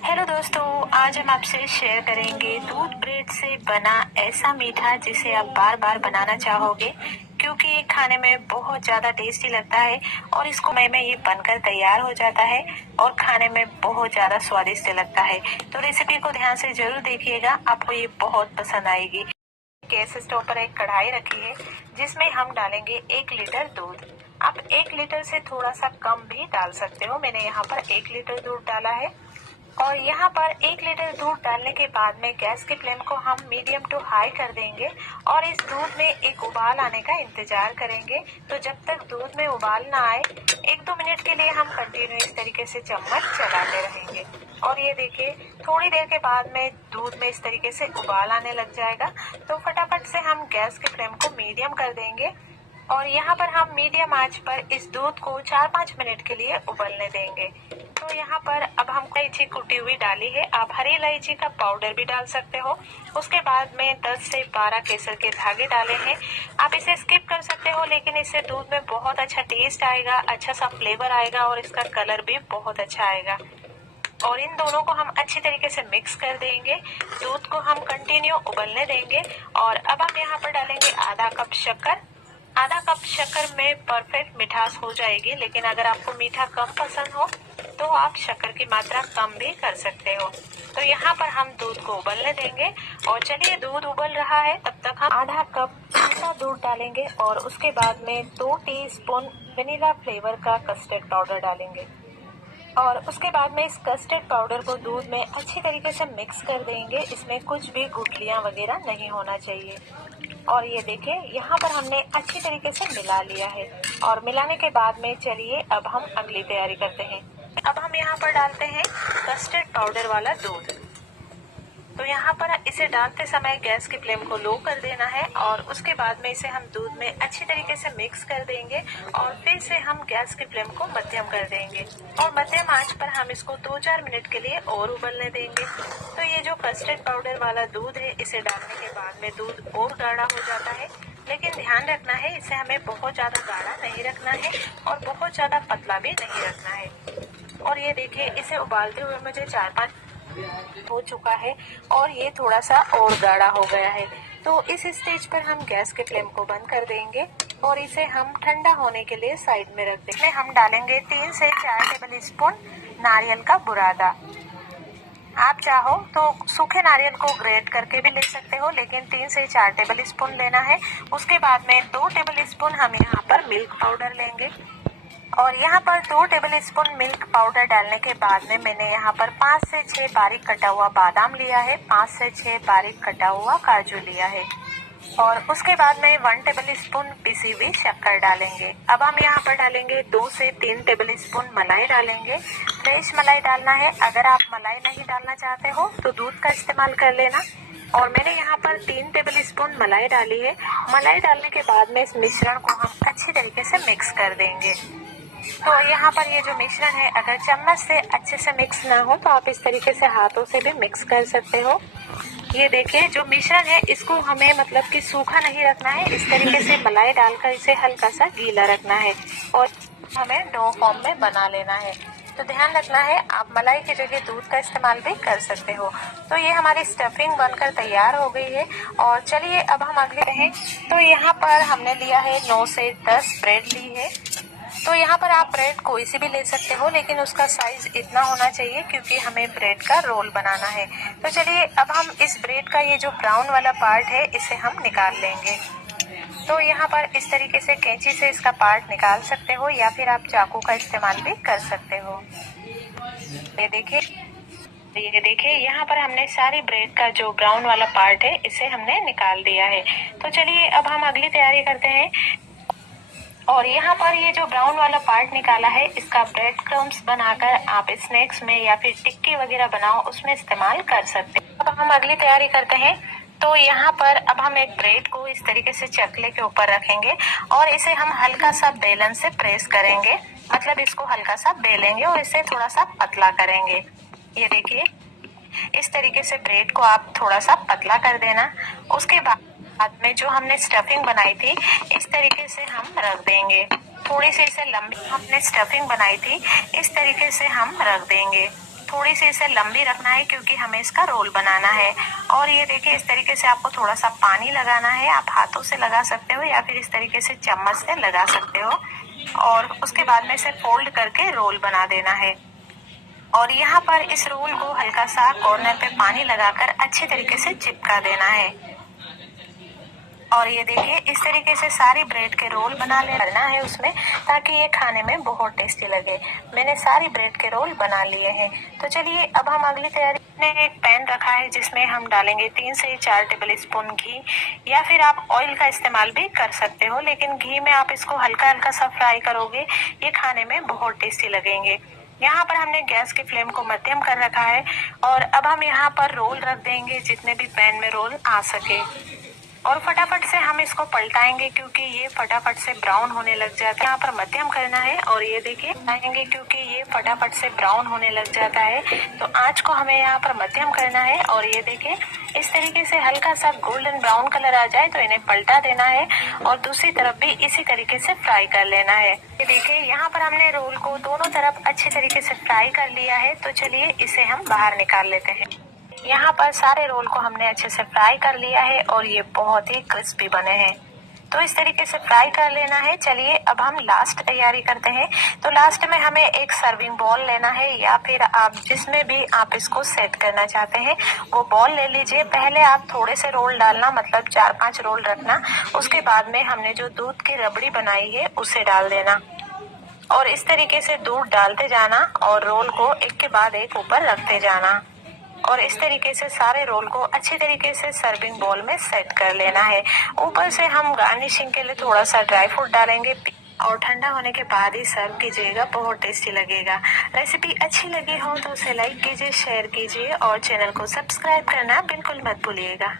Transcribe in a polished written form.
Hello दोस्तों, आज हम आपसे शेयर करेंगे दूध ब्रेड से बना ऐसा मीठा जिसे आप बार बार बनाना चाहोगे, क्योंकि ये खाने में बहुत ज़्यादा टेस्टी लगता है और इसको में ये बनकर तैयार हो जाता है और खाने में बहुत ज़्यादा स्वादिष्ट लगता है। तो रेसिपी को ध्यान से जरूर देखिएगा, आपको ये बहुत पसंद आएगी। गैस स्टोव पर एक कढ़ाई रखी है जिसमें हम डालेंगे 1 लीटर दूध। आप 1 लीटर से थोड़ा सा कम भी डाल सकते हो। मैंने यहाँ पर 1 लीटर दूध डाला है और यहाँ पर 1 लीटर दूध डालने के बाद में गैस के फ्लेम को हम मीडियम टू हाई कर देंगे और इस दूध में एक उबाल आने का इंतजार करेंगे। तो जब तक दूध में उबाल ना आए 1-2 मिनट के लिए हम कंटिन्यू इस तरीके से चम्मच चलाते रहेंगे। और ये देखिए, थोड़ी देर के बाद में दूध में इस तरीके से उबाल आने लग जाएगा। तो फटाफट से हम गैस के फ्लेम को मीडियम कर देंगे और यहाँ पर हम मीडियम आंच पर इस दूध को 4-5 मिनट के लिए उबलने देंगे। तो यहाँ पर अब हम इलायची कुटी हुई डाली है, आप हरी इलायची का पाउडर भी डाल सकते हो। उसके बाद में 10 से 12 केसर के धागे डाले हैं। आप इसे स्किप कर सकते हो, लेकिन इससे दूध में बहुत अच्छा टेस्ट आएगा, अच्छा सा फ्लेवर आएगा और इसका कलर भी बहुत अच्छा आएगा। और इन दोनों को हम अच्छी तरीके से मिक्स कर देंगे। दूध को हम कंटिन्यू उबलने देंगे और अब हम यहाँ पर डालेंगे आधा कप शक्कर। आधा कप शक्कर में परफेक्ट मिठास हो जाएगी, लेकिन अगर आपको मीठा कम पसंद हो तो आप शक्कर की मात्रा कम भी कर सकते हो। तो यहाँ पर हम दूध को उबलने देंगे और चलिए, दूध उबल रहा है तब तक हम आधा कप मीठा दूध डालेंगे और उसके बाद में 2 टीस्पून वेनिला फ्लेवर का कस्टर्ड पाउडर डालेंगे और उसके बाद में इस कस्टर्ड पाउडर को दूध में अच्छी तरीके से मिक्स कर देंगे। इसमें कुछ भी गुठलियां वगैरह नहीं होना चाहिए। और ये देखिए, यहाँ पर हमने अच्छी तरीके से मिला लिया है और मिलाने के बाद में चलिए अब हम अगली तैयारी करते हैं। अब हम यहाँ पर डालते हैं कस्टर्ड पाउडर वाला दूध। तो यहाँ पर इसे डालते समय गैस की फ्लेम को लो कर देना है और उसके बाद में इसे हम दूध में अच्छी तरीके से मिक्स कर देंगे और फिर से हम गैस की फ्लेम को मध्यम कर देंगे और मध्यम आंच पर हम इसको 2-4 मिनट के लिए और उबलने देंगे। तो ये जो कस्टर्ड पाउडर वाला दूध है, इसे डालने के बाद में दूध और गाढ़ा हो जाता है, लेकिन ध्यान रखना है इसे हमें बहुत ज्यादा गाढ़ा नहीं रखना है और बहुत ज्यादा पतला भी नहीं रखना है। और ये देखिए, इसे उबालते हुए मुझे 4-5 हो चुका है और ये थोड़ा सा और गाढ़ा हो गया है। तो इस स्टेज पर हम गैस के फ्लेम को बंद कर देंगे और इसे हम ठंडा होने के लिए साइड में रख देंगे। इसमें हम डालेंगे 3 से 4 टेबल स्पून नारियल का बुरादा। आप चाहो तो सूखे नारियल को ग्रेट करके भी ले सकते हो, लेकिन 3 से 4 टेबल स्पून लेना है। उसके बाद में 2 टेबल स्पून हम यहाँ पर मिल्क पाउडर लेंगे और यहाँ पर 2 टेबल स्पून मिल्क पाउडर डालने के बाद में मैंने यहाँ पर 5 से 6 बारीक कटा हुआ बादाम लिया है, 5 से 6 बारीक कटा हुआ काजू लिया है और उसके बाद में 1 टेबल स्पून पिसी हुई शक्कर डालेंगे। अब हम यहाँ पर डालेंगे 2 से 3 टेबल स्पून मलाई डालेंगे। फ्रेश मलाई डालना है, अगर आप मलाई नहीं डालना चाहते हो तो दूध का इस्तेमाल कर लेना। और मैंने यहाँ पर 3 टेबल स्पून मलाई डाली है। मलाई डालने के बाद में इस मिश्रण को हम अच्छी तरीके से मिक्स कर देंगे। तो यहाँ पर ये जो मिश्रण है, अगर चम्मच से अच्छे से मिक्स ना हो तो आप इस तरीके से हाथों से भी मिक्स कर सकते हो। ये देखिए, जो मिश्रण है इसको हमें मतलब कि सूखा नहीं रखना है, इस तरीके से मलाई डालकर इसे हल्का सा गीला रखना है और हमें डो फॉर्म में बना लेना है। तो ध्यान रखना है, आप मलाई की जगह दूध का इस्तेमाल भी कर सकते हो। तो ये हमारी स्टफिंग बनकर तैयार हो गई है और चलिए अब हम अगले हैं। तो यहाँ पर हमने लिया है 9 से 10 ब्रेड ली है। तो यहाँ पर आप ब्रेड कोई सी भी ले सकते हो, लेकिन उसका साइज इतना होना चाहिए क्योंकि हमें ब्रेड का रोल बनाना है। तो चलिए अब हम इस ब्रेड का ये जो ब्राउन वाला पार्ट है इसे हम निकाल लेंगे। तो यहाँ पर इस तरीके से कैंची से इसका पार्ट निकाल सकते हो या फिर आप चाकू का इस्तेमाल भी कर सकते हो। ये देखिए, यहाँ पर हमने सारी ब्रेड का जो ब्राउन वाला पार्ट है इसे हमने निकाल दिया है। तो चलिए अब हम अगली तैयारी करते हैं। और यहाँ पर ये जो ब्राउन वाला पार्ट निकाला है, इसका ब्रेड क्रम्स बनाकर आप स्नैक्स में या फिर टिक्की वगैरह बनाओ, उसमें इस्तेमाल कर सकते हैं। अब हम अगली तैयारी करते हैं। तो यहाँ पर अब हम एक ब्रेड को इस तरीके से चकले के ऊपर रखेंगे और इसे हम हल्का सा बेलन से प्रेस करेंगे, मतलब इसको हल्का सा बेलेंगे और इसे थोड़ा सा पतला करेंगे। ये देखिए, इस तरीके से ब्रेड को आप थोड़ा सा पतला कर देना। उसके बाद में जो हमने स्टफिंग बनाई थी इस तरीके से हम रख देंगे। थोड़ी सी इसे लंबी हमने स्टफिंग बनाई थी, इस तरीके से हम रख देंगे। थोड़ी सी इसे लंबी रखना है क्योंकि हमें इसका रोल बनाना है। और ये देखिए इस तरीके से आपको थोड़ा सा पानी लगाना है। आप हाथों से लगा सकते हो या फिर इस तरीके से चम्मच से लगा सकते हो और उसके बाद में इसे फोल्ड करके रोल बना देना है। और यहाँ पर इस रोल को हल्का सा कॉर्नर पे पानी लगाकर अच्छे तरीके से चिपका देना है। और ये देखिए इस तरीके से सारी ब्रेड के रोल बना लेना है उसमें, ताकि ये खाने में बहुत टेस्टी लगे। मैंने सारी ब्रेड के रोल बना लिए हैं। तो चलिए अब हम अगली तैयारी में एक पैन रखा है जिसमें हम डालेंगे 3 से 4 टेबल स्पून घी, या फिर आप ऑयल का इस्तेमाल भी कर सकते हो, लेकिन घी में आप इसको हल्का हल्का सा फ्राई करोगे, ये खाने में बहुत टेस्टी लगेंगे। यहाँ पर हमने गैस की फ्लेम को मध्यम कर रखा है और अब हम यहाँ पर रोल रख देंगे जितने भी पैन में रोल आ सके, और फटाफट से हम इसको पलटाएंगे क्योंकि ये फटाफट से ब्राउन होने लग जाता है। यहाँ पर मध्यम करना है और ये देखिए पलटाएंगे क्योंकि ये फटाफट से ब्राउन होने लग जाता है। तो आंच को हमें यहाँ पर मध्यम करना है और ये देखिए इस तरीके से हल्का सा गोल्डन ब्राउन कलर आ जाए तो इन्हें पलटा देना है और दूसरी तरफ भी इसी तरीके से फ्राई कर लेना है। ये देखिए यहाँ पर हमने रोल को दोनों तरफ अच्छे तरीके से फ्राई कर लिया है। तो चलिए इसे हम बाहर निकाल लेते हैं। यहाँ पर सारे रोल को हमने अच्छे से फ्राई कर लिया है और ये बहुत ही क्रिस्पी बने हैं। तो इस तरीके से फ्राई कर लेना है। चलिए अब हम लास्ट तैयारी करते हैं। तो लास्ट में हमें एक सर्विंग बॉल लेना है, या फिर आप जिसमें भी आप इसको सेट करना चाहते हैं वो बॉल ले लीजिए। पहले आप थोड़े से रोल डालना, मतलब 4-5 रोल रखना। उसके बाद में हमने जो दूध की रबड़ी बनाई है उसे डाल देना और इस तरीके से दूध डालते जाना और रोल को एक के बाद एक ऊपर रखते जाना। और इस तरीके से सारे रोल को अच्छी तरीके से सर्विंग बॉल में सेट कर लेना है। ऊपर से हम गार्निशिंग के लिए थोड़ा सा ड्राई फ्रूट डालेंगे और ठंडा होने के बाद ही सर्व कीजिएगा, बहुत टेस्टी लगेगा। रेसिपी अच्छी लगी हो तो उसे लाइक कीजिए, शेयर कीजिए और चैनल को सब्सक्राइब करना बिल्कुल मत भूलिएगा।